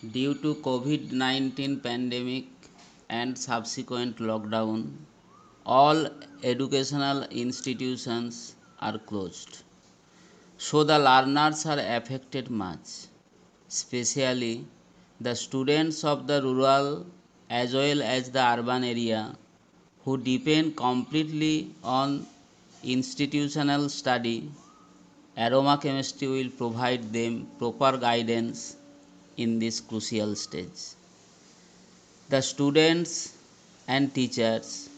Due to COVID-19 pandemic and subsequent lockdown, all educational institutions are closed. So the learners are affected much, especially the students of the rural as well as the urban area who depend completely on institutional study. Aroma chemistry will provide them proper guidance in this crucial stage. The students and teachers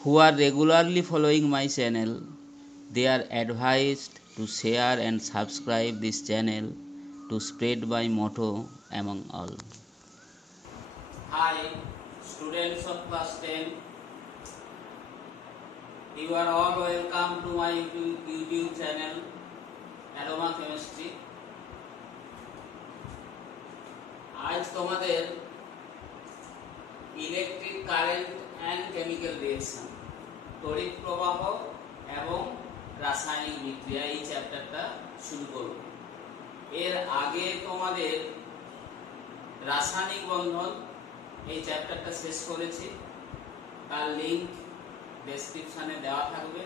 who are regularly following my channel, they are advised to share and subscribe this channel to spread my motto among all. Hi, students of class 10. You are all welcome to my YouTube channel Aroma Chemistry. আজ তোমাদের electric current and chemical reaction, তড়িৎ প্রবাহ এবং রাসায়নিক বিক্রিয়া, এই চ্যাপ্টারটা শুরু করব। এর আগে তোমাদের রাসায়নিক বন্ধন এই চ্যাপ্টারটা শেষ করেছি, তার লিংক ডেসক্রিপশনে দেওয়া থাকবে।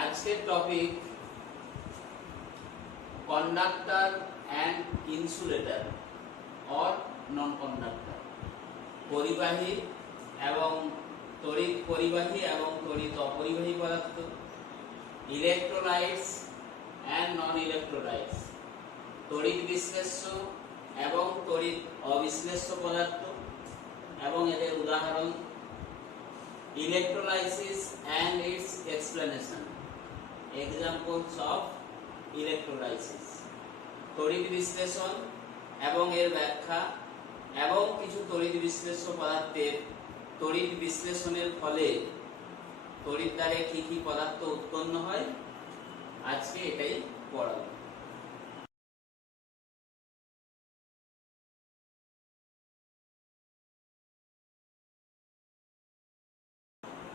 আজকের topic conductor and insulator or non conductor, পরিবাহী এবং তড়িৎ পরিবাহী এবং তড়িৎ অপরিবাহী পদার্থ, ইলেকট্রোলাইটস অ্যান্ড নন ইলেকট্রোলাইটস, তড়িৎ বিশ্লেষ্য এবং তড়িৎ অবিশ্লেষ্য পদার্থ এবং এদের উদাহরণ, electrolysis and it's explanation, examples of electrolysis, তড়িৎ বিশ্লেষণ এবং এর ব্যাখ্যা এবং কিছু তড়িৎ বিশ্লেষ্য পদার্থের তড়িৎ বিশ্লেষণের ফলে তড়িৎ দ্বারে কি কি পদার্থ উৎপন্ন হয়, আজকে এটাই পড়াবো।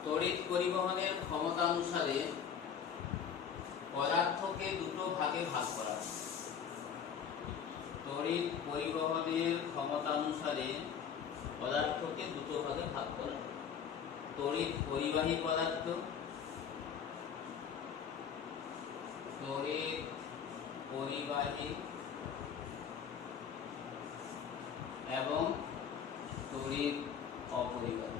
তড়িৎ পরিবহনের ক্ষমতা অনুসারে পদার্থকে দুটো ভাগে ভাগ করা হয়। তড়িৎ পরিবহনের ক্ষমতা অনুসারে পদার্থকে দুটো ভাগে ভাগ করা হয়। তড়িৎ পরিবাহী পদার্থ, তড়িৎ পরিবাহী এবং তড়িৎ অপরিবাহী।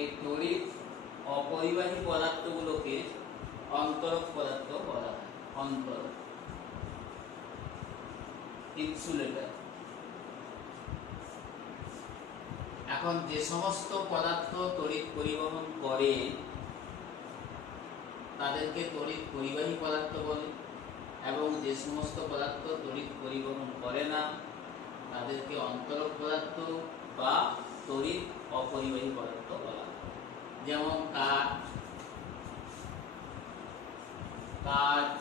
এই তড়িৎ অপরিবাহী পদার্থগুলোকে অন্তরক পদার্থ বলা হয়। অন্তরক, ইনসুলেটর। এখন যে সমস্ত পদার্থ তড়িৎ পরিবহন করে তাদেরকে তড়িৎ পরিবাহী পদার্থ বলে, এবং যে সমস্ত পদার্থ তড়িৎ পরিবহন করে না তাদেরকে অন্তরক পদার্থ বা তড়িৎ অপরিবাহী পদার্থ বলা হয়। যেমন কাঁচ,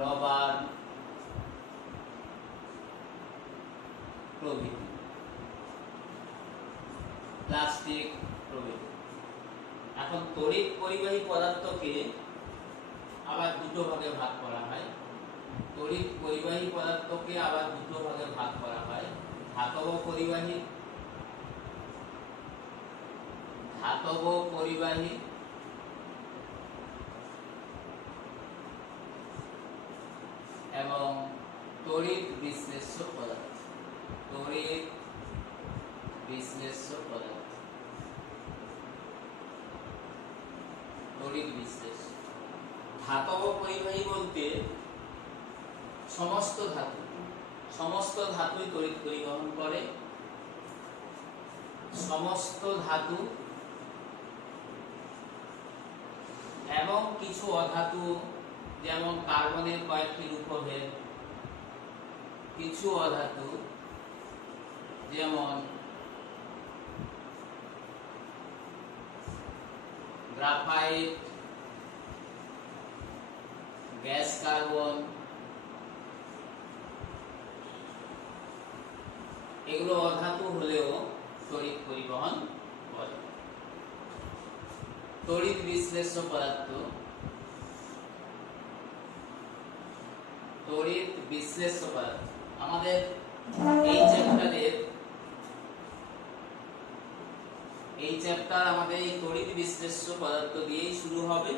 রবার প্রভৃতি, প্লাস্টিক প্রভৃতি। এখন তড়িৎ পরিবাহী পদার্থকে আবার দুটো ভাগে ভাগ করা হয়। তড়িৎ পরিবাহী পদার্থকে আবার দুটো ভাগে ভাগ করা হয়, ধাতব পরিবাহী, ধাতব পরিবাহী এবং তড়িৎ বিশ্লেষ্য পদার্থ। তড়িৎ বিশ্লেষ্য পদার্থ, তড়িৎ বিশ্লেষ্য। ধাতব পরিবাহী বলতে সমস্ত ধাতুই তড়িৎ পরিবহন করে। সমস্ত ধাতু এবং কিছু অধাতু, যেমন কার্বনের কয়েকটি রূপভেদ, কিছু অধাতু যেমন গ্রাফাইট, গ্যাস কার্বন, এগুলো অধাতু হলেও তড়িৎ পরিবহন করে। তড়িৎ বিশ্লেষ্য পদার্থ, তড়িৎ বিশ্লেষ্য পদার্থ আমাদের এই চ্যাপ্টার আমাদের এই তড়িৎ বিশ্লেষ্য পদার্থ দিয়েই শুরু হবে।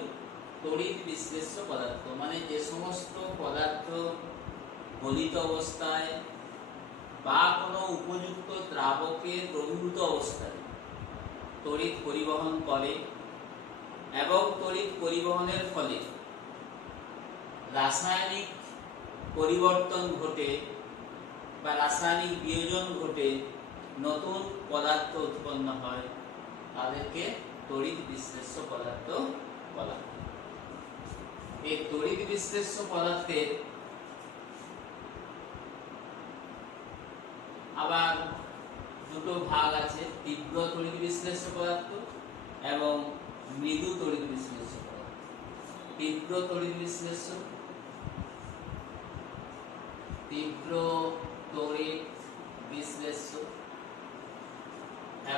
তড়িৎ বিশ্লেষ্য পদার্থ মানে যে সমস্ত পদার্থ গলিত অবস্থায় বা কোনো উপযুক্ত দ্রাবকে দ্রবীভূত অবস্থায় তড়িৎ পরিবহন করে এবং তড়িৎ পরিবহনের ফলে রাসায়নিক পরিবর্তন ঘটে বা রাসায়নিক বিয়োজন ঘটে নতুন পদার্থ উৎপন্ন হয়, তাদেরকে তড়িৎ বিশ্লেষ্য পদার্থ বলা হয়। এই তড়িৎ বিশ্লেষ্য পদার্থের আবার দুটো ভাগ আছে, তীব্র তড়িৎ বিশ্লেষ্য পদার্থ এবং মৃদু তড়িৎ বিশ্লেষ্য পদার্থ। তীব্র তড়িৎ বিশ্লেষ্য, তীব্র তড়িৎ বিশ্লেষ্য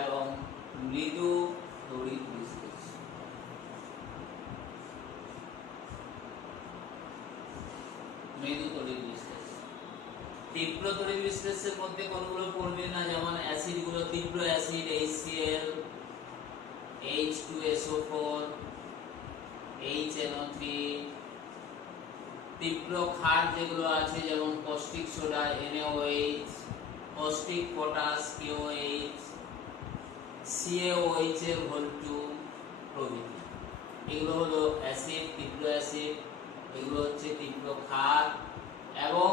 এবং মৃদু তড়িৎ বিশ্লেষ্য। মৃদু তড়িৎ বিশ্লেষ্য, তীব্র তড়িৎ বিশ্লেষ্যের মধ্যে কোনগুলো পড়বে না, যেমন অ্যাসিড গুলো, তীব্র অ্যাসিড HCl, H2SO4, HNO3, তীব্র ক্ষার যেগুলো আছে যেমন caustic soda NaOH, caustic potash KOH, CaOH এর ভোল্ট প্রভৃতি। এগুলো হলো অ্যাসিড, তীব্র অ্যাসিড। এগুলো হচ্ছে তীব্র ক্ষার এবং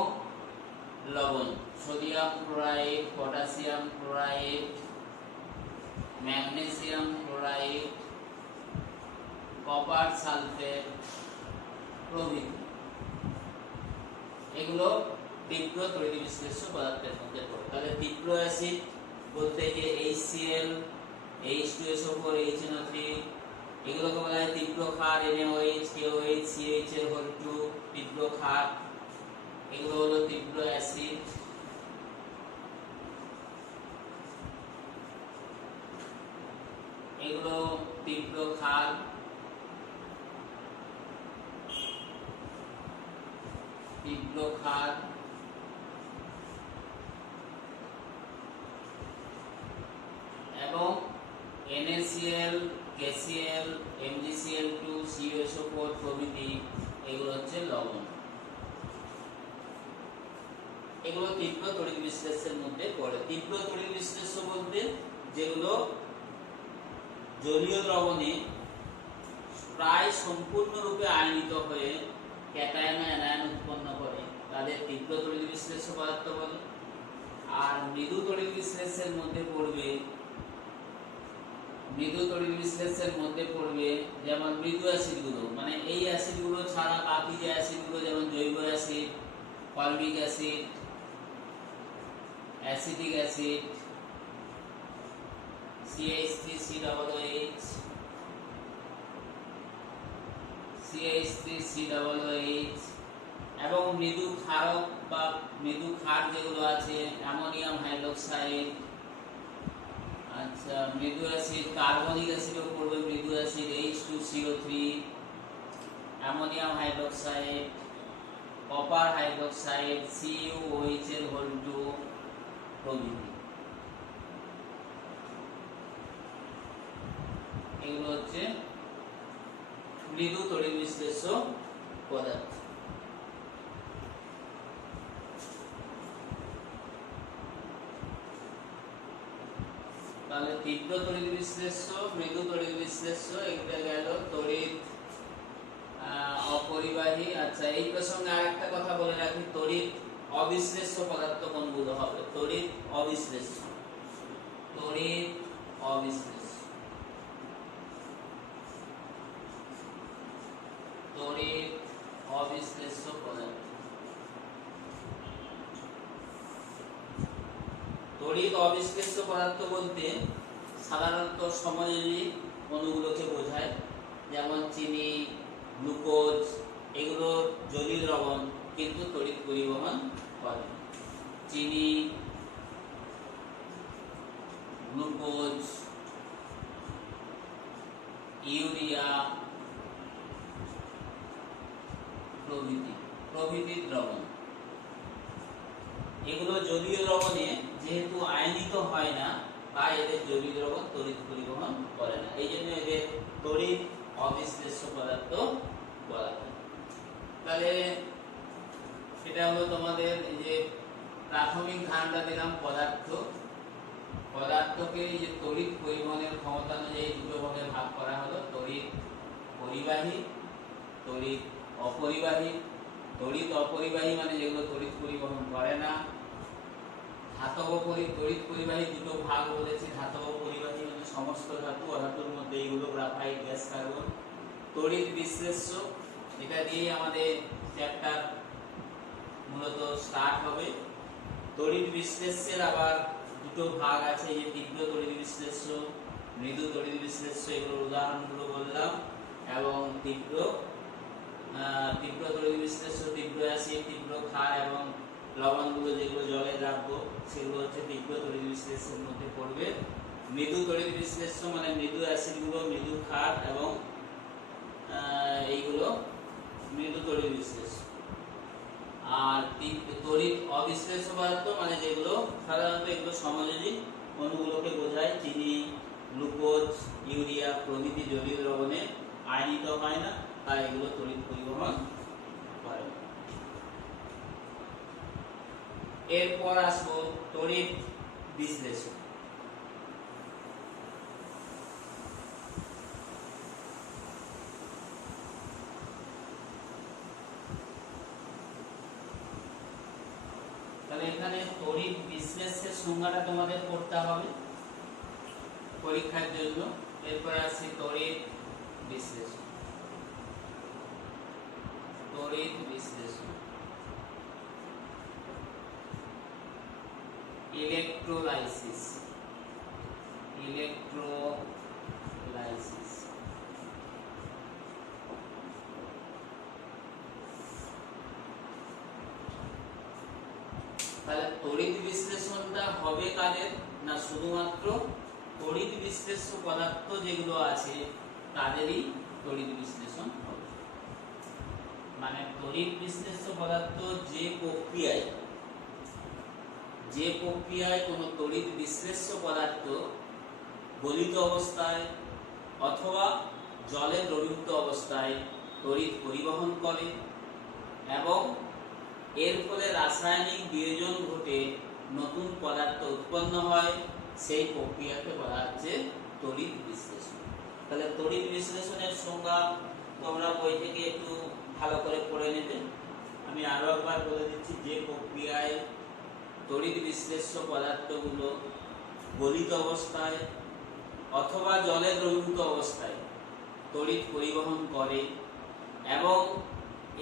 লবণ, sodium chloride, potassium chloride, magnesium chloride, copper sulphate প্রভৃতি। এগুলো তীব্র তড়িৎ বিশ্লেষ্য পদার্থের মধ্যে পড়ে। তাহলে তীব্র অ্যাসিড বলতে যে HCl, H2SO4, HNO3, এগুলোকে বলা হয় তীব্র ক্ষার, NaOH, KOH, CH এর হোল 2 তীব্র ক্ষার। এগুলো হলো তীব্র অ্যাসিড। এগুলো তীব্র ক্ষার। তীব্র ক্ষার এবং NaCl, KCl, MgCl2, CuSO4 প্রভৃতি এগুলো হচ্ছে লবণ। এগুলো তীব্র তড়িৎ বিশ্লেষ্যের মধ্যে পড়ে। তীব্র তড়িৎ বিশ্লেষ্য বলতে যেগুলো জলীয় দ্রবণে প্রায় সম্পূর্ণরূপে আয়নিত হয়ে ক্যাটায়ন ও অ্যানায়ন উৎপন্ন করে, তাদের তীব্র তড়িৎ বিশ্লেষ্য পদার্থ বলে। আর মৃদু তড়িৎ বিশ্লেষ্যের মধ্যে পড়বে, মৃদু তড়িৎ বিশ্লেষ্যের মধ্যে পড়বে যেমন মৃদু অ্যাসিডগুলো, মানে এই অ্যাসিডগুলো ছাড়া বাকি যে অ্যাসিডগুলো যেমন জৈব acid, formic acid, acetic acid, CH3COOH, CH3COOH এবং মৃদু ক্ষারক বা মৃদু ক্ষার যেগুলো আছে অ্যামোনিয়াম হাইড্রোক্সাইড। আচ্ছা, মৃদু অ্যাসিড, কার্বনিক অ্যাসিডও পড়বে, মৃদু acid H2CO3, ammonium hydroxide, copper hydroxide, CuOH এর হোল 2 প্রভৃতি। এগুলো হচ্ছে মৃদু তড়িৎ বিশ্লেষ্য পদার্থ। তাহলে তীব্র তড়িৎ বিশ্লেষ্য, মৃদু তড়িৎ বিশ্লেষ্য, এগুলো গেল তড়িৎ অপরিবাহী। আচ্ছা, এই প্রসঙ্গে আরেকটা কথা বলে রাখি, তড়িৎ অবিশ্লেষ্য পদার্থ কোনগুলো হবে? তড়িৎ অবিশ্লেষ্য, তড়িৎ অবিশ্লেষ্য, তড়িৎ অবিশ্লেষ্য পদার্থ। তড়িৎ অবিশ্লেষ্য পদার্থ বলতে সাধারণত সমজৈবিক অণুগুলোকে বোঝায়, যেমন চিনি, গ্লুকোজ, এগুলো জলীয় দ্রবণ কিন্তু তড়িৎ পরিবহন করে। চিনি, গ্লুকোজ, ইউরিয়া প্রভৃতি দ্রবণ। এগুলো জলীয় দ্রবণে যেহেতু আয়নিত হয় না তাই এদের জলীয় দ্রবণ তড়িৎ পরিবহন করে না, এই জন্য এদের তড়িৎ অবিশ্লেষ্য পদার্থ বলা হয়। তাহলে সেটা হলো তোমাদের এই যে প্রাথমিক ধারণা দিলাম পদার্থকে এই যে তড়িৎ পরিবহনের ক্ষমতা অনুযায়ী দুটো ভাগে ভাগ করা হলো, তড়িৎ পরিবাহী, তড়িৎ অপরিবাহী। তড়িৎ অপরিবাহী মানে যেগুলো তড়িৎ পরিবহন করে না। ধাতব তড়িৎ পরিবাহী দুটো ভাগ বলেছি, ধাতব পরিবাহী মানে সমস্ত ধাতু, অধাতুর মধ্যে এইগুলো গ্রাফাইট, গ্যাস, কার্বন। তড়িৎ বিশ্লেষ্য, এটা দিয়েই আমাদের চ্যাপ্টার মূলত স্টার্ট হবে। তড়িৎ বিশ্লেষ্যের আবার দুটো ভাগ আছে, এই যে তীব্র তড়িৎ বিশ্লেষ্য, মৃদু তড়িৎ বিশ্লেষ্য, এগুলোর উদাহরণগুলো বললাম। এবং তীব্র তড়িৎ বিশ্লেষ্য, তীব্র অ্যাসিড, তীব্র ক্ষার এবং লবণগুলো যেগুলো জলে দ্রাব্য সেগুলো হচ্ছে তীব্র তড়িৎ বিশ্লেষ্যের মধ্যে পড়বে। মৃদু তড়িৎ বিশ্লেষ্য মানে মৃদু অ্যাসিডগুলো, মৃদু ক্ষার এবং এইগুলো মৃদু তড়িৎ বিশ্লেষ্য। আর তড়িৎ অবিশ্লেষ্য পদার্থ মানে যেগুলো সাধারণত এগুলো সমযোজী অণুগুলোকে বোঝায়, চিনি, গ্লুকোজ, ইউরিয়া প্রভৃতি জলীয় দ্রবণে আয়নিত হয় না, তাই এগুলো তড়িৎ পরিবহন করে না। এরপর আসবো তড়িৎ বিশ্লেষণ। তাহলে এখানে তড়িৎ বিশ্লেষণের সংজ্ঞাটা তোমাদের পড়তে হবে পরীক্ষার জন্য। এরপর আসি তড়িৎ বিশ্লেষণ। তড়িৎ বিশ্লেষণ ইলেকট্রোলাইসিস। তাহলে তড়িৎ বিশ্লেষণটা হবে কাদের না, শুধুমাত্র তড়িৎ বিশ্লেষ্য পদার্থ যেগুলো আছে তাদেরই তড়িৎ বিশ্লেষণ হবে। মানে তড়িৎ বিশ্লেষ্য পদার্থ যে প্রক্রিয়ায় কোনো তড়িৎ বিশ্লেষ্য পদার্থ গলিত অবস্থায় অথবা জলে দ্রবীভূত অবস্থায় তড়িৎ পরিবহন করে এবং এর ফলে রাসায়নিক বিয়োজন ঘটে নতুন পদার্থ উৎপন্ন হয়, সেই প্রক্রিয়াকে বলা হচ্ছে তড়িৎ বিশ্লেষণ। তাহলে তড়িৎ বিশ্লেষণের সংজ্ঞা তোমরা বই থেকে একটু ভালো করে পড়ে নেবে। আমি আরো একবার বলে দিচ্ছি, যে প্রক্রিয়ায় তড়িৎ বিশ্লেষ্য পদার্থগুলো গলিত অবস্থায় অথবা জলে দ্রবীভূত অবস্থায় তড়িৎ পরিবহন করে এবং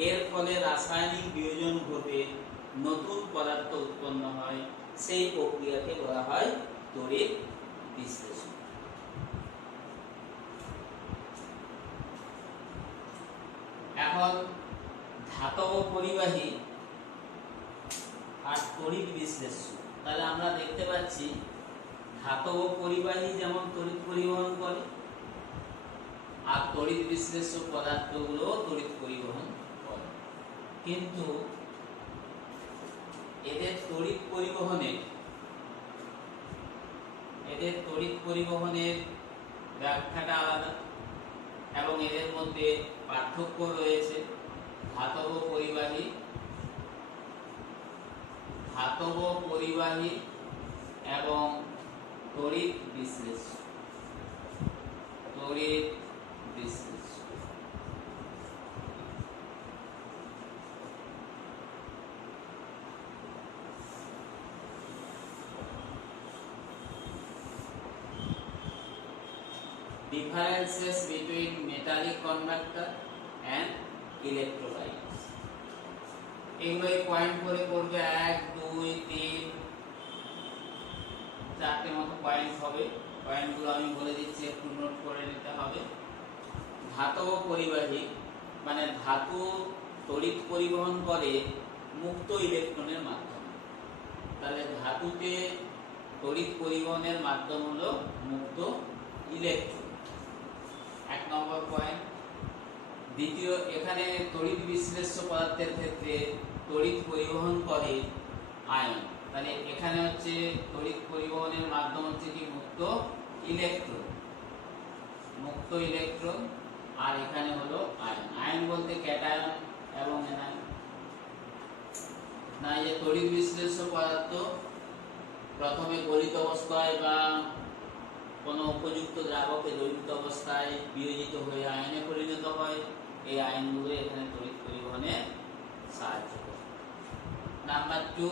এর ফলে রাসায়নিক বিয়োজন ঘটে নতুন পদার্থ উৎপন্ন হয়, সেই প্রক্রিয়াকে বলা হয় তড়িৎ বিশ্লেষণ। এখন ধাতব পরিবাহী আর তড়িৎ বিশ্লেষ্য। তাহলে আমরা দেখতে পাচ্ছি ধাতব পরিবাহী যেমন তড়িৎ পরিবহন করে আর তড়িৎ বিশ্লেষ্য পদার্থগুলো তড়িৎ পরিবহন করে, কিন্তু এদের তড়িৎ পরিবহনের ব্যাখ্যাটা আলাদা এবং এদের মধ্যে পার্থক্য রয়েছে। ধাতব পরিবাহী এবং তড়িৎ বিশ্লেষ্য। Differences between metallic conductor and electrolyte. এগুলো পয়েন্ট করে করবে 1 2 3 চারটে মতো পয়েন্ট হবে। পয়েন্টগুলো আমি বলে দিচ্ছি, একটু নোট করে নিতে হবে। ধাতব পরিবাহী মানে ধাতু তড়িৎ পরিবহন করে মুক্ত ইলেকট্রনের মাধ্যমে। তাহলে ধাতুতে তড়িৎ পরিবহনের মাধ্যম হলো মুক্ত ইলেকট্রন, 1 নম্বর পয়েন্ট। দ্বিতীয়, এখানে তড়িৎ বিশ্লেষ্য পদার্থের ক্ষেত্রে তড়িৎ পরিবহন করে আয়ন। তাহলে এখানে হচ্ছে তড়িৎ পরিবহনের মাধ্যম হচ্ছে কি মুক্ত ইলেকট্রন, মুক্ত ইলেকট্রন, আর এখানে হলো আয়ন। আয়ন বলতে ক্যাটায়ন এবং অ্যানায়ন। না, এই যে তড়িৎ বিশ্লেষ্য পদার্থ প্রথমে গলিত অবস্থায় বা কোনো উপযুক্ত দ্রাবকে দ্রবীভূত অবস্থায় বিয়োজিত হয়ে আয়নে পরিণত হয়। এই আয়নগুলো এখানে তড়িৎ পরিবহনে সাহায্য করে। নাম্বার 2,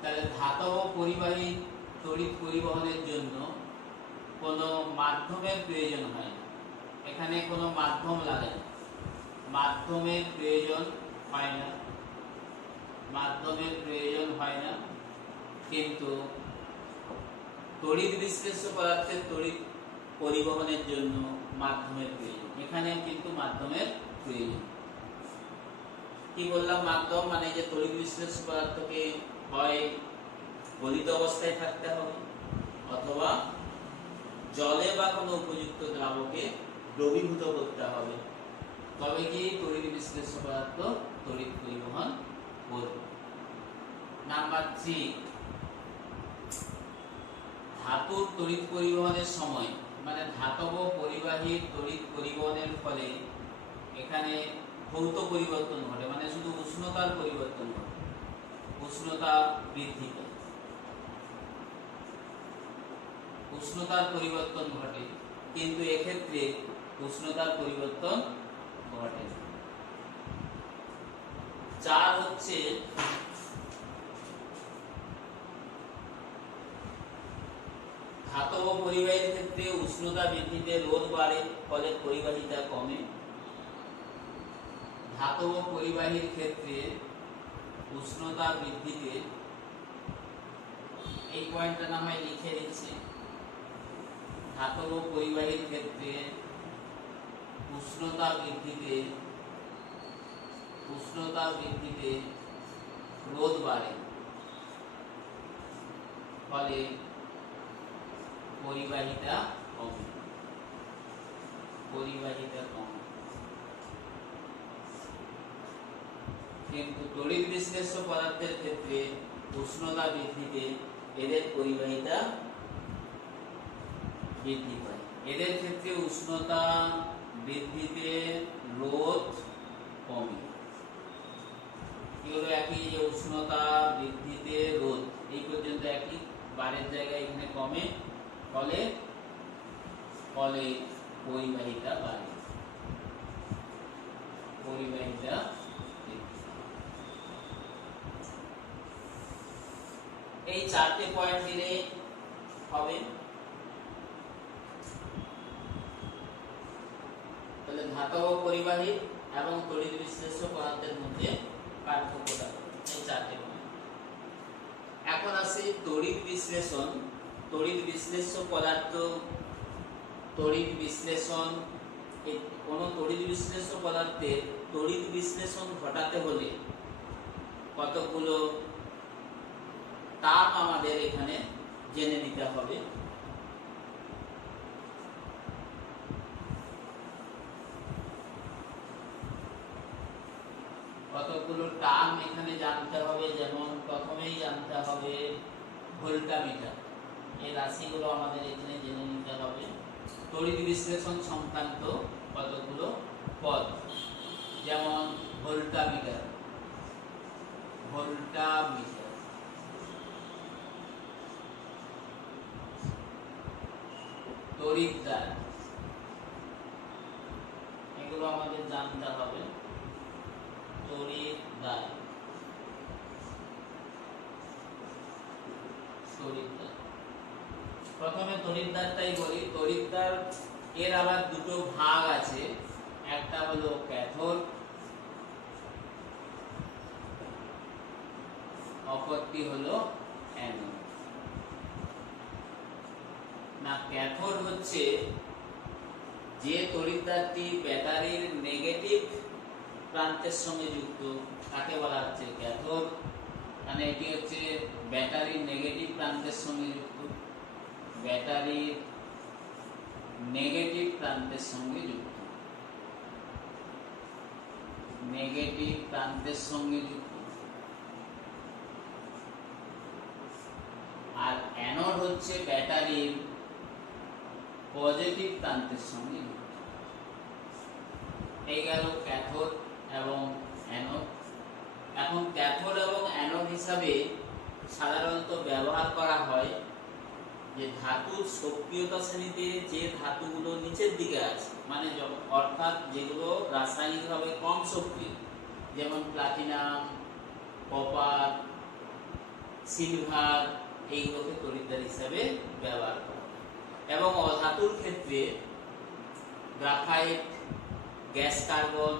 তাহলে ধাতব পরিবাহী তড়িৎ পরিবহনের জন্য কোনো মাধ্যমের প্রয়োজন হয় না। এখানে কোনো মাধ্যম লাগে না, মাধ্যমের প্রয়োজন হয় না, মাধ্যমের প্রয়োজন হয় না। কিন্তু তড়িৎ বিশ্লেষ্য পদার্থের তড়িৎ পরিবহনের জন্য মাধ্যমের প্রয়োজন। এখানে কিন্তু মাধ্যমের প্রয়োজন। কি বললাম? মাধ্যম মানে যে তড়িৎ বিশ্লেষ্য পদার্থকে হয় গলিত অবস্থায় থাকতে হবে অথবা জলে বা কোনো উপযুক্ত দ্রাবকে দ্রবীভূত করতে হবে, তবে কি তড়িৎ বিশ্লেষ্য পদার্থ তড়িৎ পরিবহন করবে। নাম্বার 3, ধাতুর তড়িৎ পরিবহনের সময় মানে ধাতব পরিবাহীর তড়িৎ পরিবহনের ফলে এখানে ভৌত পরিবর্তন ঘটে, মানে শুধু উষ্ণতার পরিবর্তন ঘটে, উষ্ণতা বৃদ্ধি পায়, উষ্ণতার পরিবর্তন ঘটে। কিন্তু এক্ষেত্রে উষ্ণতার পরিবর্তন ঘটে। 4 হচ্ছে ধাতব পরিবাহীর ক্ষেত্রে উষ্ণতা বৃদ্ধিতে রোধ বাড়ে, ফলে পরিবাহিতা কমে। ধাতব পরিবাহীর ক্ষেত্রে উষ্ণতা বৃদ্ধিতে, এই পয়েন্টটা না হয় লিখে দিচ্ছি, ধাতব পরিবাহীর ক্ষেত্রে উষ্ণতা বৃদ্ধিতে রোধ বাড়ে, ফলে পরিবাহিতা কমে, পরিবাহিতা কমে। কিন্তু তড়িৎ বিশ্লেষ্য পদার্থের ক্ষেত্রে উষ্ণতা বৃদ্ধিতে এদের পরিবাহিতা বৃদ্ধি পায়। এদের ক্ষেত্রে উষ্ণতা বৃদ্ধিতে রোধ কমে। এগুলো একই, যে উষ্ণতা বৃদ্ধিতে রোধ এই পর্যন্ত একই, বারের জায়গায় এখানে কমে, ফলে পরিবাহিতা বাড়ে, পরিবাহিতা। এই 4টে পয়েন্ট দিলে হবে। তাহলে ধাতব পরিবাহী এবং তড়িৎ বিশ্লেষ্য পদার্থের মধ্যে পার্থক্যটা, এই 4টে পয়েন্ট। এখন আসি তড়িৎ বিশ্লেষণ। তড়িৎ বিশ্লেষ্য পদার্থ, তড়িৎ বিশ্লেষণ, কোন তড়িৎ বিশ্লেষ্য পদার্থের তড়িৎ বিশ্লেষণ ঘটাতে হলে কতগুলো তাপ আমাদের এখানে জেনে নিতে হবে। কতগুলো টার্ম এখানে জানতে হবে। যেমন প্রথমেই জানতে হবে ভোল্টামিটার, এই রাশিগুলো আমাদের এখানে জেনে নিতে হবে। তড়িৎ বিশ্লেষণ সংক্রান্ত কতগুলো পদ, যেমন ভোল্টামিটার, তড়িৎদ্বার, এগুলো আমাদের জানতে হবে। তড়িৎদ্বার, প্রথমে তড়িৎদ্বারটাই বলি। তড়িৎদ্বার এর আবার দুটো ভাগ আছে, একটা হলো ক্যাথোড, অপরটি হলো অ্যানোড। না, ক্যাথোড হচ্ছে যে তড়িৎদ্বারটি ব্যাটারির নেগেটিভ প্রান্তের সঙ্গে যুক্ত, তাকে বলা হচ্ছে ক্যাথোড। মানে এটি হচ্ছে ব্যাটারির নেগেটিভ প্রান্তের সঙ্গে যুক্ত, ব্যাটারির নেগেটিভ প্রান্তের সঙ্গে যুক্ত। নেগেটিভ প্রান্তের সঙ্গে যুক্ত, আর অ্যানোড হচ্ছে ব্যাটারির পজিটিভ প্রান্তের সঙ্গে যুক্ত। এই গেল ক্যাথোড এবং অ্যানোড। এখন ক্যাথোড এবং অ্যানোড হিসাবে সাধারণত ব্যবহার করা হয় যে ধাতুর সক্রিয়তা শ্রেণীতে যে ধাতুগুলো নিচের দিকে আছে, মানে অর্থাৎ যেগুলো রাসায়নিকভাবে কম সক্রিয়, যেমন প্লাটিনাম, কপার, সিলভার, এইগুলোকে তড়িৎদ্বার হিসাবে ব্যবহার করা হয়। এবং অধাতুর ক্ষেত্রে গ্রাফাইট, গ্যাস কার্বন,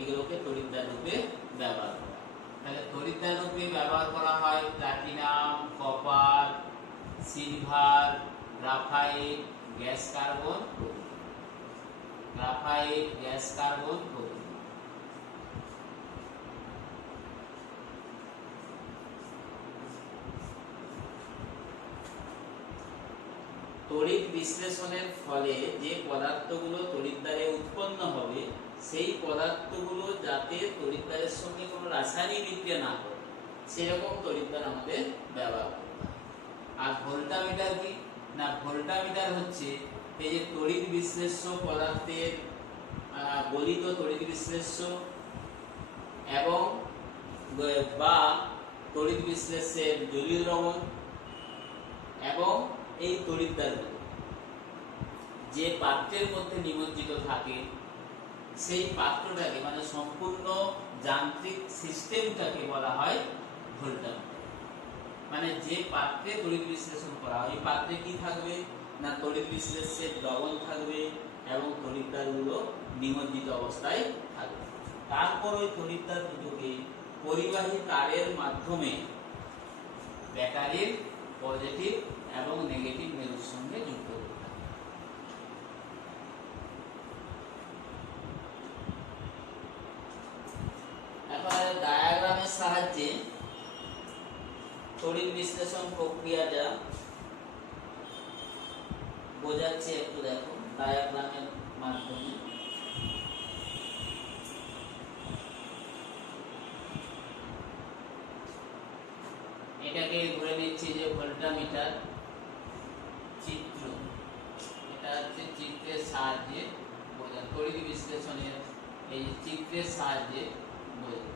এগুলোকে তড়িৎদ্বার রূপে ব্যবহার করা হয়। তাহলে তড়িৎদ্বার রূপে ব্যবহার করা হয় platinum, copper, silver, graphite, gas carbon, graphite, gas carbon প্রভৃতি। তড়িৎ বিশ্লেষণের ফলে যে পদার্থগুলো তড়িৎদ্বারে উৎপন্ন হবে, সেই পদার্থগুলো যাতে তড়িৎদ্বারের সঙ্গে কোনো রাসায়নিক বিক্রিয়া না করে, সেরকম তড়িৎদ্বার আমাদের ব্যবহার করতে হয়। আর ভোল্টামিটার কি না, ভোল্টামিটার হচ্ছে এই যে তড়িৎ বিশ্লেষ্য পদার্থের গলিত তড়িৎ বিশ্লেষ্য এবং বা তড়িৎ বিশ্লেষ্যের জলীয় দ্রবণ এবং এই তড়িৎদ্বারগুলো যে পাত্রের মধ্যে নিমজ্জিত থাকে, সেই পাত্রটাকে মানে সম্পূর্ণ যান্ত্রিক সিস্টেমটাকে বলা হয় ভোল্টামিটার। মানে যে পাত্রে তড়িৎ বিশ্লেষণ করা হয়, এই পাত্রে কি থাকবে না, তড়িৎ বিশ্লেষ্যের দ্রবণ থাকবে এবং তড়িৎদ্বারগুলো নিমজ্জিত অবস্থায় থাকবে। তারপর ওই তড়িৎদ্বার দুটোকে পরিবাহী তারের মাধ্যমে ব্যাটারির পজিটিভ এবং নেগেটিভ মেরুর সঙ্গে যুক্ত করতে হবে। এখন ডায়াগ্রামের সাহায্যে তড়িৎ বিশ্লেষণ প্রক্রিয়াটা বোঝাচ্ছে, একটু দেখো ডায়াগ্রামের মাধ্যমে। এটাকে ধরে নিচ্ছি যে ভোল্টামিটার চিত্র, এটা হচ্ছে চিত্রের সাহায্যে বোঝা, তড়িৎ বিশ্লেষণের এই চিত্রের সাহায্যে বোঝাচ্ছে।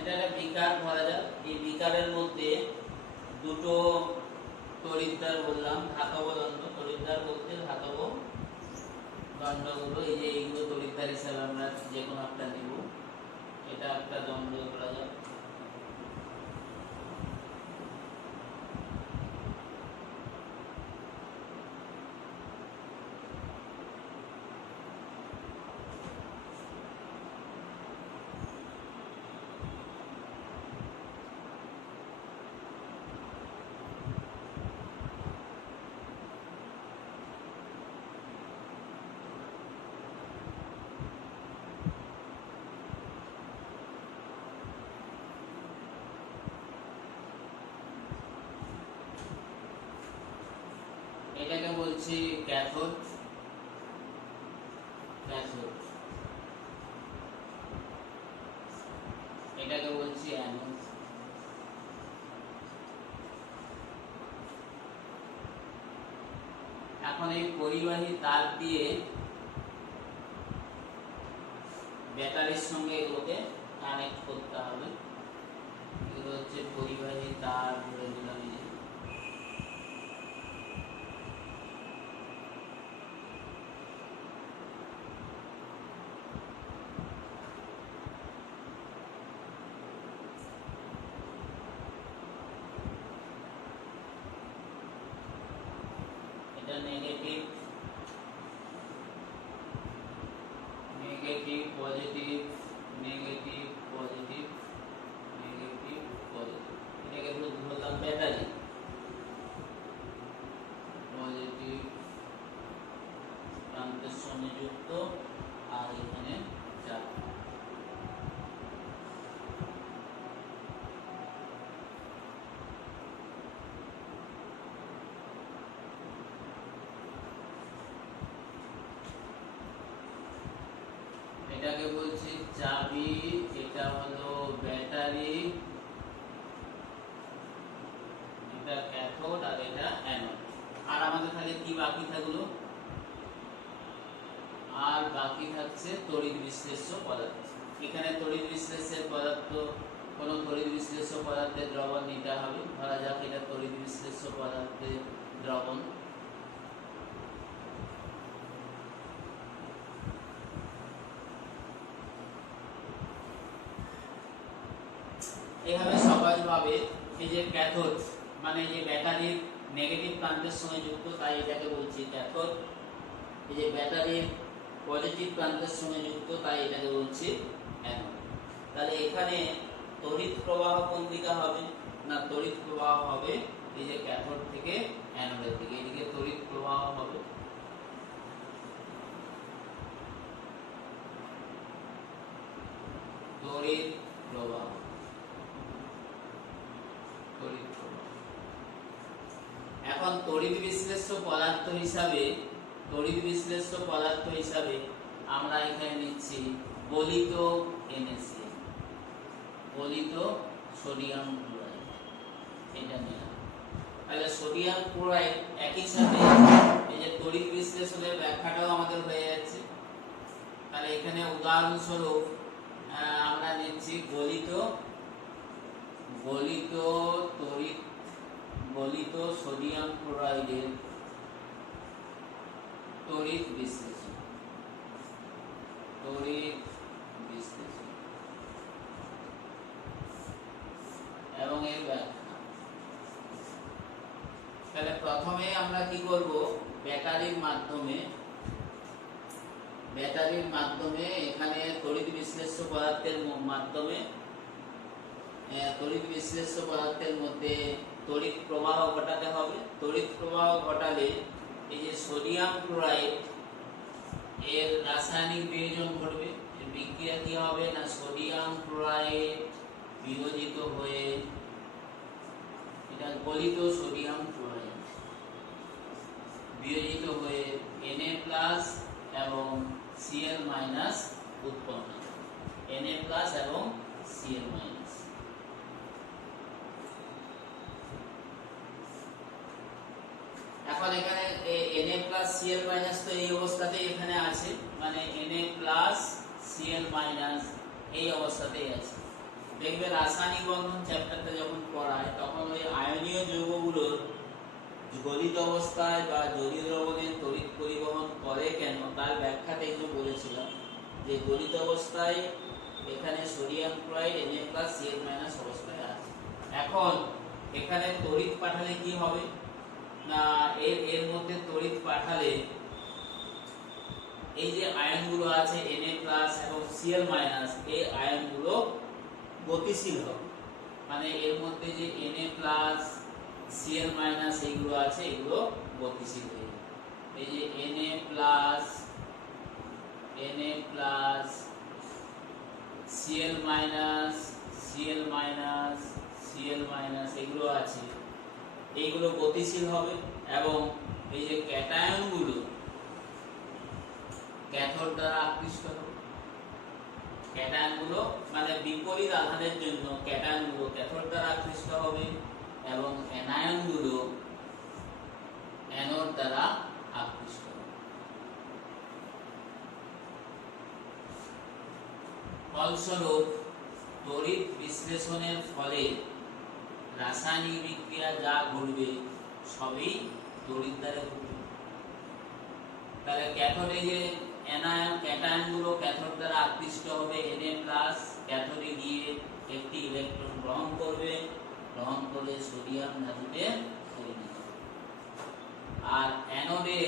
এটা একটা বিকার ধরা যাক, এই বিকারের মধ্যে দুটো তড়িৎদ্বার বললাম, ধাতব দণ্ড। তড়িৎদ্বার বলতে ধাতব দণ্ডগুলো, এই যে এইগুলো তড়িৎদ্বার হিসাবে আমরা যে কোনো একটা নিব। এটা একটা দণ্ড ধরা যাক। এটাকে বলছি ক্যাথোড, ক্যাথোড। এটাকে বলছি অ্যানোড। এখন এই পরিবাহী তার দিয়ে ব্যাটারির সঙ্গে এগুলোকে কানেক্ট করতে হবে। এগুলো হচ্ছে পরিবাহী তার, ধরে দিলাম। এটা negative, negative, positive, negative, positive, negative, positive. এটাকে ধরলাম ব্যাটারি, পজিটিভ এটাকে বলছি চাবি, এটা হলো ব্যাটারি, এটা ক্যাথোড আর এটা অ্যানোড। আর আমাদের তাহলে কি বাকি থাকলো? আর বাকি থাকছে তড়িৎ বিশ্লেষ্য পদার্থ। এখানে তড়িৎ বিশ্লেষ্যের পদার্থ, কোনো তড়িৎ বিশ্লেষ্য পদার্থের দ্রবণ নিতে হবে। ধরা যাক এটা তড়িৎ বিশ্লেষ্য পদার্থের দ্রবণ। এভাবে সহজভাবে এই যে ক্যাথোড মানে যে ব্যাটারির নেগেটিভ প্রান্তের সঙ্গে যুক্ত, তাই এটাকে বলছি ক্যাথোড। এই যে ব্যাটারির পজিটিভ প্রান্তের সঙ্গে যুক্ত, তাই এটাকে বলছি অ্যানোড। তাহলে এখানে তড়িৎ প্রবাহ কোন দিকে হবে? না, তড়িৎ প্রবাহ হবে এই যে ক্যাথোড থেকে অ্যানোডের দিকে। এদিকে তড়িৎ প্রবাহ হবে তড়িৎ প্রবাহ। এখন তড়িৎ বিশ্লেষ্য পদার্থ হিসাবে আমরা এখানে নিচ্ছি গলিত NaCl, গলিত সোডিয়াম ক্লোরাইড। এটা নিলাম। তাহলে সোডিয়াম ক্লোরাইড একই সাথে এই যে তড়িৎ বিশ্লেষণের ব্যাখ্যাটাও আমাদের হয়ে যাচ্ছে। তাহলে এখানে উদাহরণস্বরূপ আমরা নিচ্ছি গলিত সোডিয়াম ক্লোরাইডের তড়িৎ বিশ্লেষণ এবং এর ব্যাখ্যা। তাহলে প্রথমে আমরা কি করব? ব্যাটারির মাধ্যমে এখানে তড়িৎ বিশ্লেষ্য পদার্থের মধ্যে তড়িৎ প্রবাহ ঘটাতে হবে। তড়িৎ প্রবাহ ঘটালে এই যে সোডিয়াম ক্লোরাইড এর রাসায়নিক বিয়োজন ঘটবে। বিক্রিয়া কি হবে? না, সোডিয়াম ক্লোরাইড বিয়োজিত হয়ে এটা গলিত সোডিয়াম ক্লোরাইড বিয়োজিত হয়ে Na+ এবং Cl- উৎপন্ন হবে। Na+ এবং Cl-। এখন এখানে Na+Cl- তো এই অবস্থাতেই এখানে আছে, মানে Na+Cl- এই অবস্থাতেই আছে। দেখবে রাসায়নিক বন্ধন চ্যাপ্টারটা যখন পড়ায় তখন ওই আয়নীয় যৌগগুলোর গলিত অবস্থায় বা জলীয় দ্রবণে তড়িৎ পরিবহন করে কেন, তার ব্যাখ্যাটা একটু বলেছিলাম যে গলিত অবস্থায় এখানে সোডিয়াম ক্লোরাইড Na+Cl- অবস্থায় আছে। এখন এখানে তড়িৎ পাঠালে কি হবে? না, এর মধ্যে তড়িৎ পাঠালে এই যে আয়নগুলো আছে Na+ এবং Cl-, এই আয়নগুলো গতিশীল হবে। মানে এর মধ্যে যে Na+, Cl- এইগুলো আছে, এগুলো গতিশীল হয়ে যাবে। এই যে Na+, Cl-, এগুলো আছে, এইগুলো গতিশীল হবে এবং এই যে ক্যাটায়নগুলো ক্যাথোড দ্বারা আকৃষ্ট হবে। ক্যাটায়নগুলো মানে বিপরীত আধানের জন্য ক্যাটায়নগুলো ক্যাথোড দ্বারা আকৃষ্ট হবে এবং অ্যানায়নগুলো অ্যানোড দ্বারা আকৃষ্ট হবে। ফলস্বরূপ তড়িৎ বিশ্লেষণের ফলে রাসায়নিক বিক্রিয়া যা ঘটবে সবই তড়িৎ দ্বারা ঘটবে। তাহলে ক্যাথোডে যে ক্যাটায়নগুলো ক্যাথোড দ্বারা আকৃষ্ট হবে, Na+, ক্যাথোডে গিয়ে একটি ইলেকট্রন গ্রহণ করে সোডিয়াম ধাতুতে পরিণত হবে। আর অ্যানোডে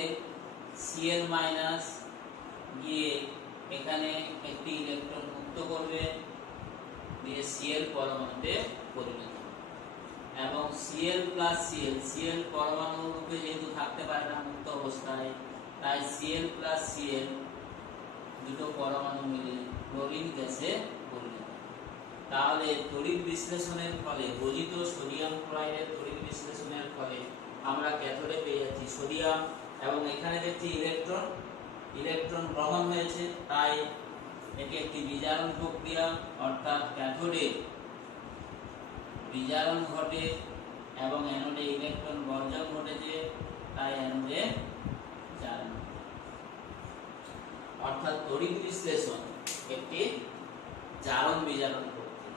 Cl- গিয়ে এখানে একটি ইলেকট্রন মুক্ত করবে, দিয়ে Cl পরমাণুতে পরিণত হবে। এবং Cl+Cl পরমাণু রূপে যেহেতু থাকতে পারে না মুক্ত অবস্থায়, তাই Cl+Cl দুটো পরমাণু মিলে ক্লোরিন গ্যাসে পরিণত হয়। তাহলে তড়িৎ বিশ্লেষণের ফলে গলিত সোডিয়াম ক্লোরাইডের তড়িৎ বিশ্লেষণের ফলে আমরা ক্যাথোডে পেয়ে যাচ্ছি সোডিয়াম এবং এখানে দেখছি ইলেকট্রন গ্রহণ হয়েছে, তাই এটি একটি বিজারণ প্রক্রিয়া, অর্থাৎ ক্যাথোডে বিজারণ ঘটে এবং অ্যানোডে ইলেকট্রন বর্জন ঘটেছে, তাই অ্যানোডে জারণ। অর্থাৎ তড়িৎ বিশ্লেষণ একটি জারণ বিজারণ প্রক্রিয়া।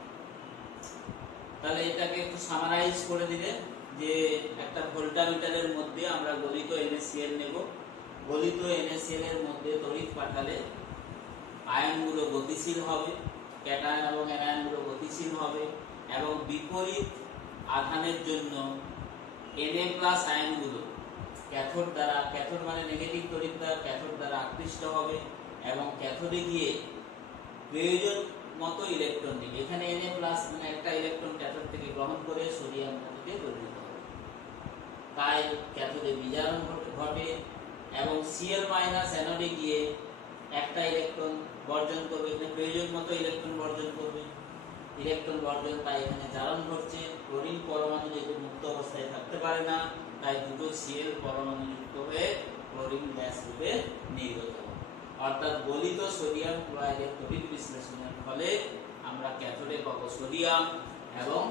তাহলে এটাকে একটু সামারাইজ করে দিলে, যে একটা ভোল্টামিটারের মধ্যে আমরা গলিত NaCl নেব, গলিত NaCl এর মধ্যে তড়িৎ পাঠালে আয়নগুলো গতিশীল হবে, ক্যাটায়ন এবং অ্যানায়নগুলো গতিশীল হবে এবং বিপরীত আধানের জন্য Na+ আয়নগুলো ক্যাথোড দ্বারা, ক্যাথোড মানে নেগেটিভ তড়িৎ দ্বারা, ক্যাথোড দ্বারা আকৃষ্ট হবে এবং ক্যাথোডে গিয়ে প্রয়োজন মতো ইলেকট্রন নিবে। এখানে Na+ মানে একটা ইলেকট্রন ক্যাথোড থেকে গ্রহণ করে সোডিয়াম ধাতুতে পরিণত হবে, তাই ক্যাথোডে বিজারণ ঘটে এবং Cl- অ্যানোডে গিয়ে একটা ইলেকট্রন বর্জন করবে, এখানে প্রয়োজন মতো ইলেকট্রন বর্জন করবে, ইলেকট্রন বর্জন, তাই এখানে জারণ ঘটছে। ক্লোরিন পরমাণু যেহেতু মুক্ত অবস্থায় থাকতে পারে না, তাই দুটো Cl পরমাণু যুক্ত হয়ে ক্লোরিন গ্যাস রূপে নির্গত হবে। অর্থাৎ গলিত সোডিয়াম ক্লোরাইডের তড়িৎ বিশ্লেষণের ফলে আমরা ক্যাথোডে পাবো সোডিয়াম এবং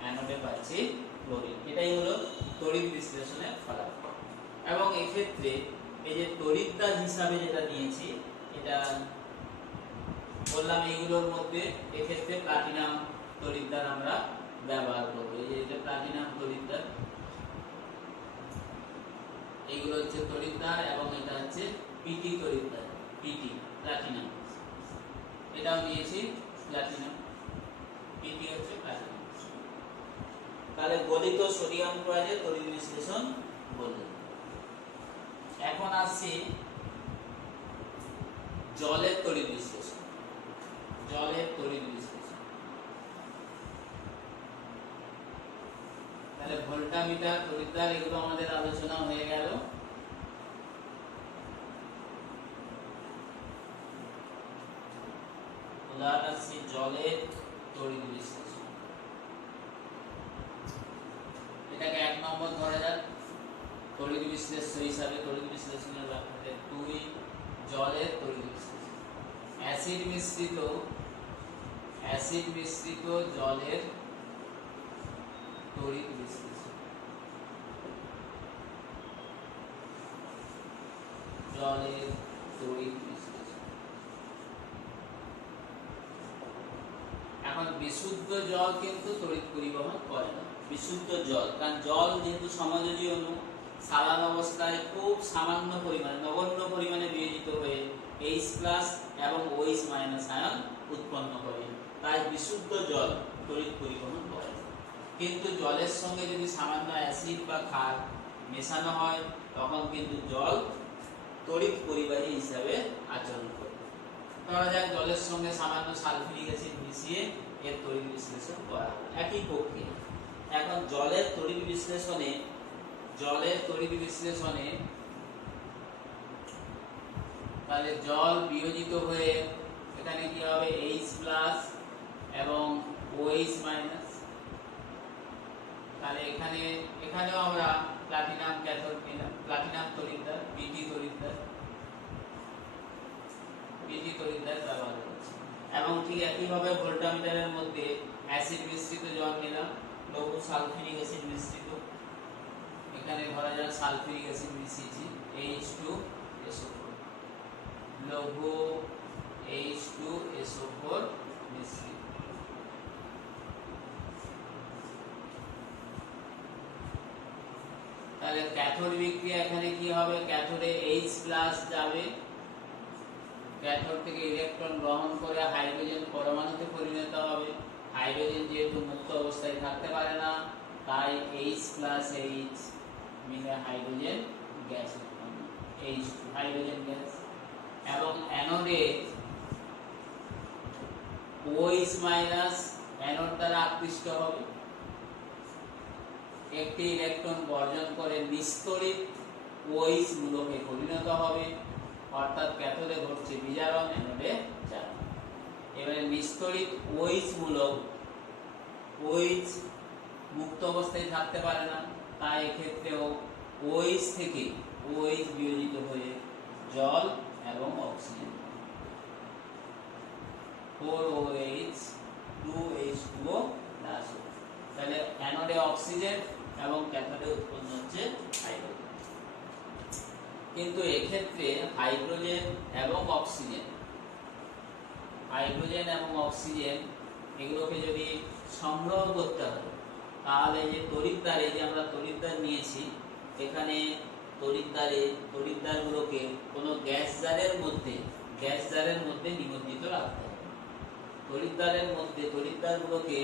অ্যানোডে পাচ্ছি ক্লোরিন। এটাই হলো তড়িৎ বিশ্লেষণের ফলাফল। এবং এক্ষেত্রে এই যে তড়িৎদ্বার হিসাবে যেটা নিয়েছি, এটা বললাম এইগুলোর মধ্যে এক্ষেত্রে প্লাটিনাম তড়িৎদ্বার আমরা ব্যবহার করব। এই যে এটা প্লাটিনাম তড়িৎদ্বার, এইগুলো হচ্ছে তড়িৎদ্বার এবং এটা হচ্ছে পিটি তড়িৎদ্বার, পিটি প্লাটিনাম, এটাও নিয়েছি প্লাটিনাম, পিটি হচ্ছে প্লাটিনাম। তাহলে গলিত সোডিয়াম ক্লোরাইডের তড়িৎ বিশ্লেষণ বললাম। এখন আসছি জলের তড়িৎ বিশ্লেষণ। জলের তড়িৎ বিশ্লেষণ, তাহলে ভোল্টামিটার, তড়িৎদ্বার, এগুলো আমাদের আলোচনা হয়ে গেল। উদাহরণ আসছে জলের তড়িৎ বিশ্লেষণ। এটাকে 1 নম্বর ধরা যাক তড়িৎ বিশ্লেষ্য হিসাবে। তড়িৎ বিশ্লেষণের ব্যাখ্যাতে 2 জলের তড়িৎ বিশ্লেষণ। অ্যাসিড মিশ্রিত জলের তড়িৎ বিশ্লেষণ। জলের তড়িৎ বিশ্লেষণ। এখন বিশুদ্ধ জল কিন্তু তড়িৎ পরিবহন করে না। বিশুদ্ধ জল, কারণ জল যেহেতু সমযোজী অণু, সাধারণ অবস্থায় খুব সামান্য পরিমাণে, নগণ্য পরিমাণে বিয়োজিত হয়ে H+ এবং OH- আয়ন উৎপন্ন করে, তাই বিশুদ্ধ জল তড়িৎ পরিবহন করে। কিন্তু জলের সঙ্গে যদি সামান্য অ্যাসিড বা ক্ষার মেশানো হয়, তখন কিন্তু জল তড়িৎ পরিবাহী হিসাবে আচরণ করে। ধরা যাক জলের সঙ্গে সামান্য সালফিউরিক অ্যাসিড মিশিয়ে এর তড়িৎ বিশ্লেষণ করা হয়, একই প্রক্রিয়া। এখন জলের তড়িৎ বিশ্লেষণে তাহলে জল বিয়োজিত হয়ে এখানে কি হবে, H+ এবং OH-। তাহলে এখানেও আমরা প্লাটিনাম ক্যাথোড নিলাম, প্লাটিনাম তড়িৎদ্বার, পিটি তড়িৎদ্বার ব্যবহার করছি। এবং ঠিক একইভাবে ভোল্টামিটারের মধ্যে অ্যাসিড মিশ্রিত জল নিলাম, লঘু সালফিউরিক অ্যাসিড মিশ্রিত, এখানে ধরা যাক সালফিউরিক অ্যাসিড মিশিয়েছি, H2SO4, লঘু H2SO4 মিশ্রিত। তাহলে ক্যাথোড বিক্রিয়া এখানে কি হবে, ক্যাথোডে H+ যাবে, ক্যাথোড থেকে ইলেকট্রন গ্রহণ করে হাইড্রোজেন পরমাণুতে পরিণত হবে। হাইড্রোজেন যেহেতু মুক্ত অবস্থায় থাকতে পারে না, তাই H+H মিলে হাইড্রোজেন গ্যাস উৎপন্ন, H2 হাইড্রোজেন গ্যাস। এবং অ্যানোডে OH- অ্যানোড দ্বারা আকৃষ্ট হবে, একটি ইলেকট্রন বর্জন করে নিস্তড়িত OH মূলকে পরিণত হবে, অর্থাৎ ক্যাথোডে ঘটছে বিজারণ, অ্যানোডে জারণ। এবারে নিস্তড়িত OH মূলক, OH মুক্ত অবস্থায় থাকতে পারে না, তাই এক্ষেত্রেও OH থেকে OH বিয়োজিত হয়ে জল এবং অক্সিজেন। 4OH 2H2O plus. তাহলে অ্যানোডে অক্সিজেন এবং ক্যাথোডে উৎপন্ন হচ্ছে হাইড্রোজেন। কিন্তু এক্ষেত্রে হাইড্রোজেন এবং অক্সিজেন এগুলোকে যদি সংগ্রহ করতে হয়, তাহলে যে তড়িৎদ্বারে যে আমরা তড়িৎদ্বার নিয়েছি, এখানে তড়িৎদ্বারগুলোকে কোনো গ্যাস জারের মধ্যে নিমজ্জিত রাখতে হবে। তড়িৎদ্বারগুলোকে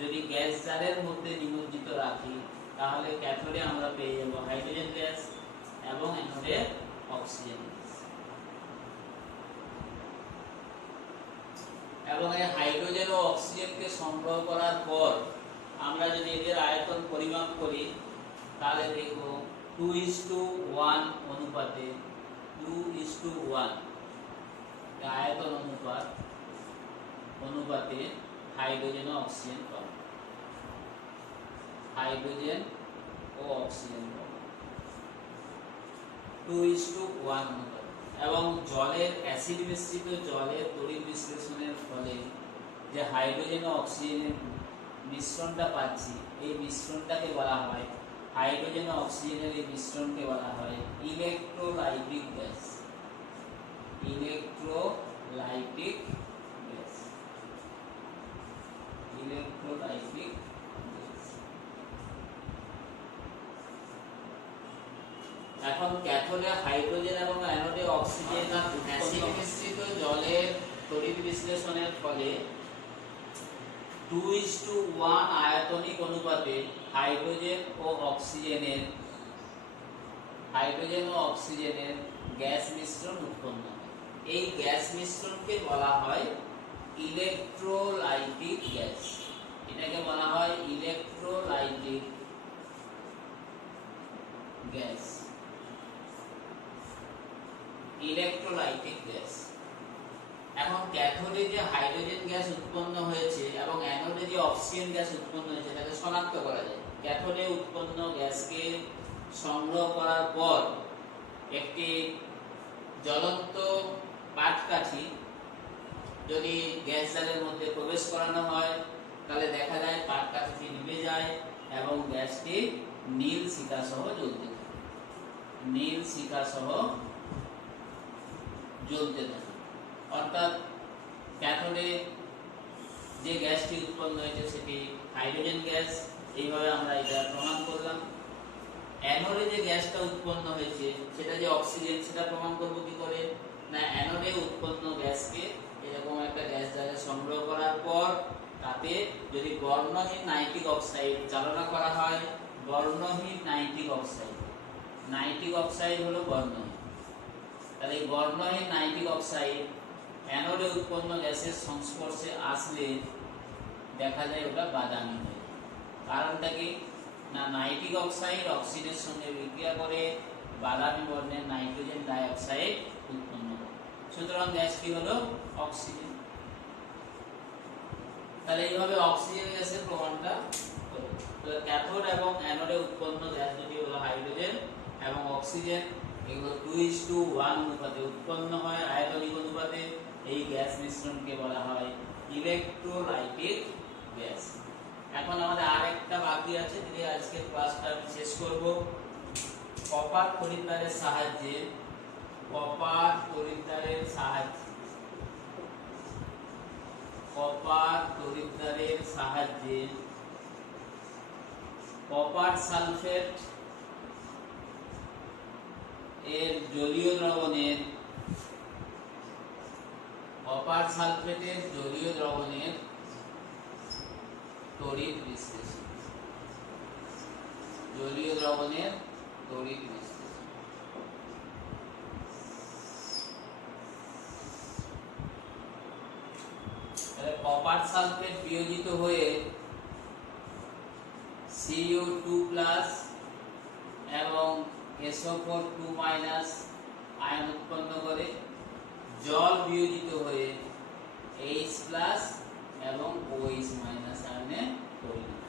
যদি গ্যাস জারের মধ্যে নিমজ্জিত রাখি, তাহলে ক্যাথোডে আমরা পেয়ে যাব হাইড্রোজেন গ্যাস এবং অ্যানোডে অক্সিজেন গ্যাস। এবং এই হাইড্রোজেন ও অক্সিজেনকে সংগ্রহ করার পর আমরা যদি এদের আয়তন পরিমাপ করি, তাহলে দেখব 2:1 অনুপাতে 2:1 আয়তন অনুপাতে হাইড্রোজেন ও অক্সিজেন পাবো। হাইড্রোজেন ও অক্সিজেন পাবো 2:1 অনুপাতে। এবং জলের অ্যাসিড মিশ্রিত জলের তড়িৎ বিশ্লেষণের ফলে যে হাইড্রোজেন ও অক্সিজেনের মিশ্রণটা পাচ্ছি, এই মিশ্রণটাকে বলা হয়, হাইড্রোজেন ও অক্সিজেনের এই মিশ্রণকে বলা হয় ইলেক্ট্রোলাইটিক গ্যাস। Electrolytic gas. এখন ক্যাথোডে হাইড্রোজেন এবং অ্যানোডে অক্সিজেন অ্যাসিড মিশ্রিত জলের তড়িৎ বিশ্লেষণের ফলে 2:1 আয়তনিক অনুপাতে হাইড্রোজেন ও অক্সিজেনের গ্যাস মিশ্রণ উৎপন্ন হয়। এই গ্যাস মিশ্রণকে বলা হয় ইলেক্ট্রোলাইটিক গ্যাস। এটাকে বলা হয় ইলেক্ট্রোলাইটিক গ্যাস। এখন ক্যাথোডে যে হাইড্রোজেন গ্যাস উৎপন্ন হয়েছে এবং অ্যানোডে যে অক্সিজেন গ্যাস উৎপন্ন হয়েছে, তাকে শনাক্ত করা যায়। ক্যাথোডে উৎপন্ন গ্যাসকে সংগ্রহ করার পর একটি জ্বলন্ত পাটকাঠি যদি গ্যাস জারের মধ্যে প্রবেশ করানো হয়, তাহলে দেখা যায় পাটকাঠিটি নিভে যায় এবং গ্যাসটি নীল শিখা সহ জ্বলতে থাকে। অর্থাৎ ক্যাথোডে যে গ্যাসটি উৎপন্ন হয়েছে সেটি হাইড্রোজেন গ্যাস। এইভাবে আমরা এটা প্রমাণ করলাম। অ্যানোডে যে গ্যাসটা উৎপন্ন হয়েছে সেটা যে অক্সিজেন, সেটা প্রমাণ করব কি করে? না, অ্যানোডে উৎপন্ন গ্যাসকে এরকম একটা গ্যাস জারে সংগ্রহ করার পর তাতে যদি বর্ণহীন নাইট্রিক অক্সাইড চালনা করা হয়, বর্ণহীন নাইট্রিক অক্সাইড হলো বর্ণহীন। তাহলে এই বর্ণহীন নাইট্রিক অক্সাইড অ্যানোডে উৎপন্ন গ্যাসের সংস্পর্শে আসলে দেখা যায় ওটা বাদামি হয়। কারণটা কি? না, নাইট্রিক অক্সাইড অক্সিজেনের সঙ্গে বিক্রিয়া করে বাদামি বর্ণের নাইট্রোজেন ডাই অক্সাইড উৎপন্ন করে। সুতরাং গ্যাসটি হলো অক্সিজেন। তাহলে এইভাবে অক্সিজেন গ্যাসের প্রমাণটা হলো। ক্যাথোড এবং অ্যানোডে উৎপন্ন গ্যাস দুটি হলো হাইড্রোজেন এবং অক্সিজেন। এগুলো 2:1 অনুপাতে উৎপন্ন হয়, আয়তনিক অনুপাতে। এই গ্যাস মিশ্রণকে বলা হয় ইলেক্ট্রোলাইটিক গ্যাস। এখন আমাদের আরেকটা বাকি আছে, যেটি আজকে ক্লাসটা শেষ করব। কপার তড়িৎদ্বারের সাহায্যে কপার সালফেট এর জলীয় দ্রবণের তড়িৎ বিশ্লেষণ। কপার সালফেট বিয়োজিত হয়ে Cu2+ এবং SO4 2- আয়ন উৎপন্ন করে। জল বিয়োজিত হয়ে H+ এবং OH- আয়নে পরিণত।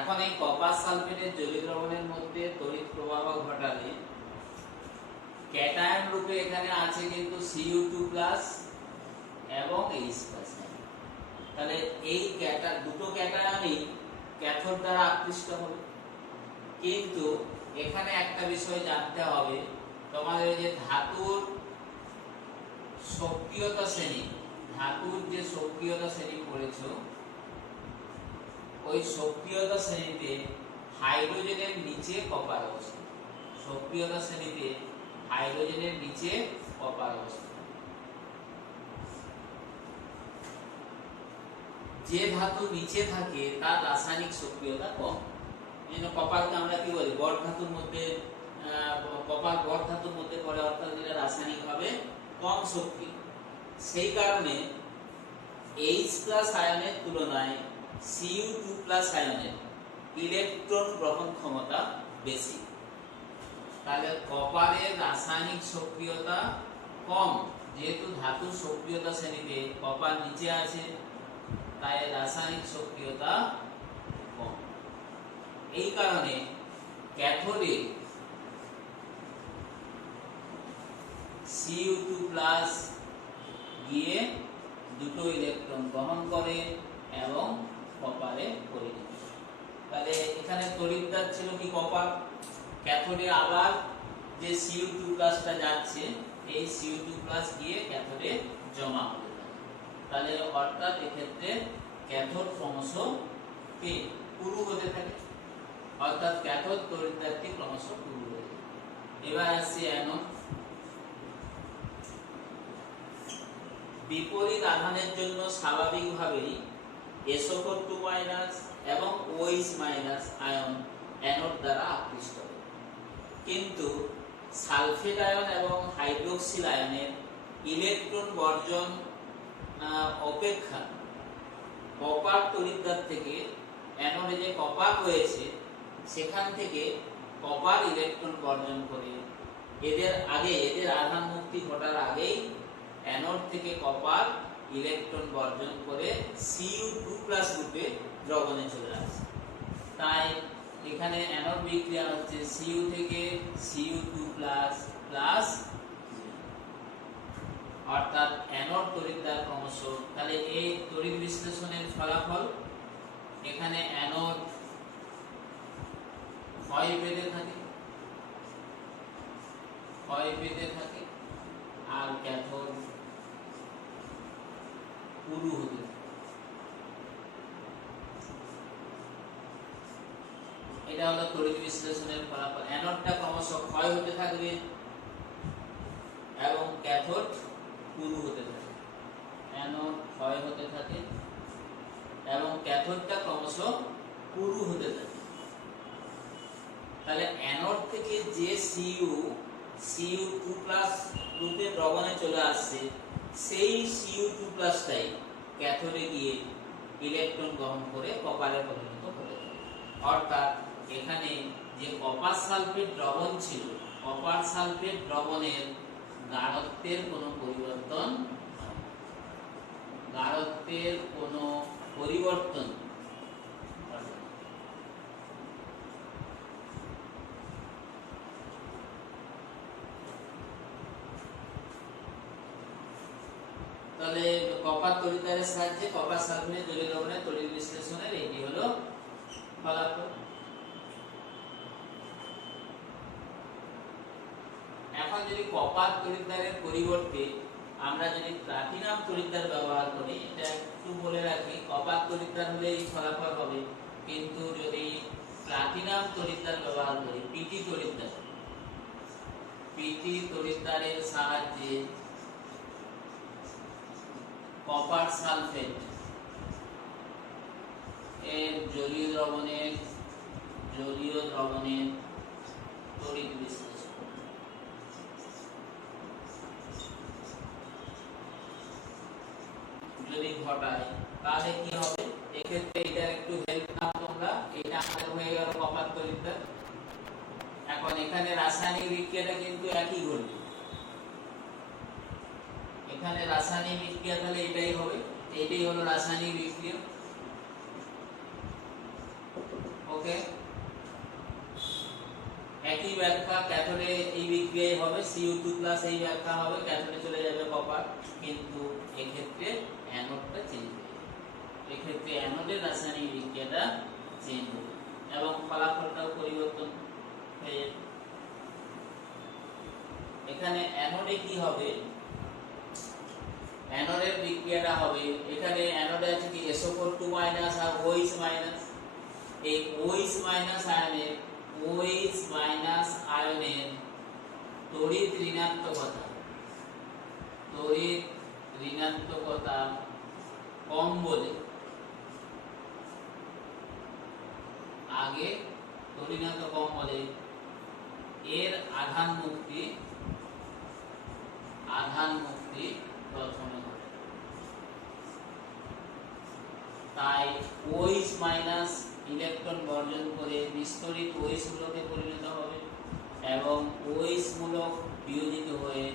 এখন এই কপার সালফেটের জলীয় দ্রবণের মধ্যে তড়িৎ প্রবাহ ঘটালে ক্যাটায়ন রূপে এখানে আছে কিন্তু Cu2+ এবং H+। তাহলে এই দুটো ক্যাটায়নই ক্যাথোড দ্বারা আকৃষ্ট হবে। কিন্তু এখানে একটা বিষয় জানতে হবে, তোমাদের যে ধাতুর সক্রিয়তা শ্রেণী, ধাতুর যে সক্রিয়তা শ্রেণী পড়েছো, ওই সক্রিয়তা শ্রেণীতে হাইড্রোজেনের নিচে কপার অবস্থা, সক্রিয়তা শ্রেণীতে হাইড্রোজেনের নিচে কপার অবস্থা। যে ধাতু নিচে থাকে তার রাসায়নিক সক্রিয়তা কম। এই জন্য কপারকে আমরা কি বলি, বড় ধাতুর মধ্যে, কপার বড় ধাতুর মধ্যে পড়ে, অর্থাৎ এটা রাসায়নিকভাবে কম সক্রিয়। সেই কারণে H+ আয়নের তুলনায় Cu2+ আয়নের ইলেকট্রন গ্রহণ ক্ষমতা বেশি। তাহলে কপারের রাসায়নিক সক্রিয়তা কম, যেহেতু ধাতুর সক্রিয়তা শ্রেণীতে কপার নিচে আছে, তাই রাসায়নিক সক্রিয়তা কম। এই কারণে ক্যাথোডে Cu2+ গিয়ে দুটো ইলেকট্রন গ্রহণ করে এবং কপারে পরিণত। তাহলে এখানে তড়িৎদ্বার ছিল কি কপার, ক্যাথোডে আবার যে Cu2+টা যাচ্ছে, এই Cu2+ গিয়ে ক্যাথোডে জমা হবে। তাহলে অর্থাৎ এক্ষেত্রে ক্যাথোড ক্রমশ কি পুরু হতে থাকে, অর্থাৎ ক্যাথোড তড়িৎদ্বারটি ক্রমশ পুরু হয়ে যায়। এবার আসছে অ্যানোড। বিপরীত আধানের জন্য স্বাভাবিকভাবেই SO4 এবং OH- আয়ন অ্যানোড দ্বারা আকৃষ্ট হয়। কিন্তু সালফেট আয়ন এবং হাইড্রোক্সিল আয়নের ইলেকট্রন বর্জন অপেক্ষা কপার তড়িৎদ্বার থেকে অ্যানোডে যে কপার রয়েছে সেখান থেকে কপার ইলেকট্রন বর্জন করে এদের আধান মুক্তি ঘটার আগেই অ্যানোড থেকে কপার ইলেকট্রন বর্জন করে Cu2+ রূপে দ্রবণে চলে আসে। তাই এখানে অ্যানোড বিক্রিয়া হচ্ছে Cu থেকে Cu2++, অর্থাৎ অ্যানোড তড়িৎদ্বার ক্রমশ। তাহলে এই তড়িৎ বিশ্লেষণের ফলাফল, এখানে অ্যানোড ক্ষয় পেতে থাকে আর ক্যাথোড পুরু হতে থাকে। এটা হলো তড়িৎ বিশ্লেষণের ফলাফল। অ্যানোডটা ক্রমশ ক্ষয় হতে থাকবে এবং ক্যাথোড পুরু হতে থাকে। অ্যানোড ক্ষয় হতে থাকে এবং ক্যাথোডটা ক্রমশ পুরু হতে থাকে। তাহলে অ্যানোড থেকে যে Cu2+ রূপে দ্রবণে চলে আসছে, সেই Cu2+টাই ক্যাথোডে গিয়ে ইলেকট্রন গ্রহণ করে কপারে পরিণত করে। অর্থাৎ এখানে যে কপার সালফেট দ্রবণ ছিল, কপার সালফেট দ্রবণের গাঢ়ত্বের কোনো পরিবর্তন, তাহলে কপার তড়িৎদ্বারের সাহায্যে কপার সালফেট জলীয় দ্রবণের তড়িৎ বিশ্লেষণের এটি হলো ফলাফল। এখন যদি কপার তড়িৎদ্বারের পরিবর্তে আমরা যদি প্লাটিনাম তড়িৎদ্বার ব্যবহার করি, এটা একটু বলে রাখি, কপার তড়িৎদ্বার হলে এই ফলাফল হবে, কিন্তু যদি প্লাটিনাম তড়িৎদ্বার ব্যবহার করি, পিটি তড়িৎদ্বারের সাহায্যে কপার সালফেট এর জলীয় দ্রবণের তড়িৎ বিশ্লেষণ, যদি ঘটায় তাহলে কি হবে, এক্ষেত্রে এটা একটু হেল্প নাও তোমরা। এটা আমাদের হয়ে গেল কপার তড়িৎদ্বার। এখন এখানে রাসায়নিক বিক্রিয়াটা কিন্তু একই ঘটবে, এখানে রাসায়নিক বিক্রিয়া তাহলে এটাই হবে, এটাই হলো রাসায়নিক বিক্রিয়া। ওকে, একই ব্যাখ্যা, ক্যাথোডে এই বিক্রিয়াই হবে, Cu2+ এই ব্যাখ্যা হবে, ক্যাথোডে চলে যাবে কপার, কিন্তু এক্ষেত্রে অ্যানোডটা চেঞ্জ হয়ে যাবে, এক্ষেত্রে অ্যানোডের রাসায়নিক বিক্রিয়াটা চেঞ্জ হবে এবং ফলাফলটাও পরিবর্তন হয়ে যাবে। এখানে অ্যানোডে কি হবে, অ্যানোডের বিক্রিয়াটা হবে, এখানে অ্যানোডে আছে কি SO4 2 মাইনাস আর OH মাইনাস। এই OH মাইনাস আয়নের তড়িৎ ঋণাত্মকতা কম বলে আগে তড়িৎ কম বলে এর আধান মুক্তি প্রথমে ঘটে। তাই OH মাইনাস ইলেকট্রন বর্জন করে বিস্তরিত OH মূলকে পরিণত হবে এবং OH মূলক বিয়োজিত হয়ে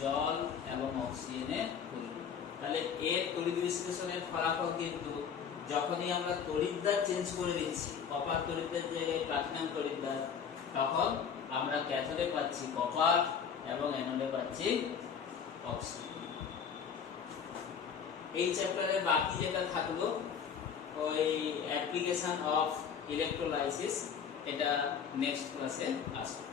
জল এবং অক্সিজেনে পরিণত। তাহলে এর তড়িৎ বিশ্লেষণের ফলাফল কিন্তু যখনই আমরা তড়িৎদ্বার চেঞ্জ করে দিচ্ছি, কপার তড়িৎদ্বার জায়গায় প্লাটিনাম তড়িৎদ্বার, তখন আমরা ক্যাথোডে পাচ্ছি কপার এবং অ্যানোডে পাচ্ছি অক্সিজেন। এই চ্যাপ্টারের বাকি যেটা থাকলো ওই অ্যাপ্লিকেশন অফ ইলেকট্রোলাইসিস, এটা নেক্সট ক্লাসে আসবে।